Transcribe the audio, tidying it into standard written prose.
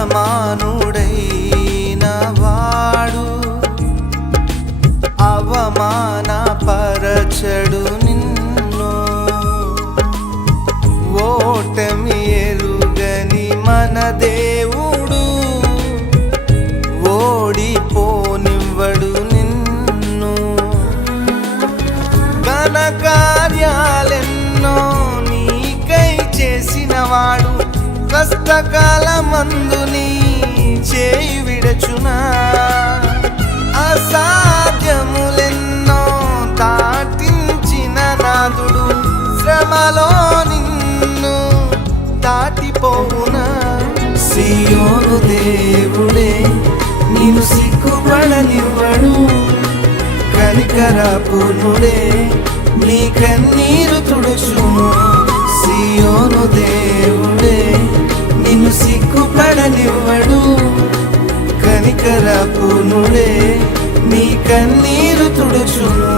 సమానుడైన వాడు అవమానపరచడు నిన్ను. ఓటమి ఎరుగని మన దేవుడు ఓడిపోనివ్వడు నిన్ను. ఘన కార్యాలెన్నో నీకై చేసినవాడు కష్టకాలమందు నీ చేయి విడచునా. అసాధ్యములెన్నో దాటించిన నాదుడు శ్రమలో నిన్ను దాటిపోవునా. సియోను దేవుడే నిన్ను సిగ్గుపడనివ్వడు, కనికరపూర్ణుడే నీ కన్నీరు తుడుచును. సియోను దేవుడే నిన్ను సిగ్గుపడనివ్వడు, కనికరపూర్ణుడే నీ కన్నీరు తుడుచును.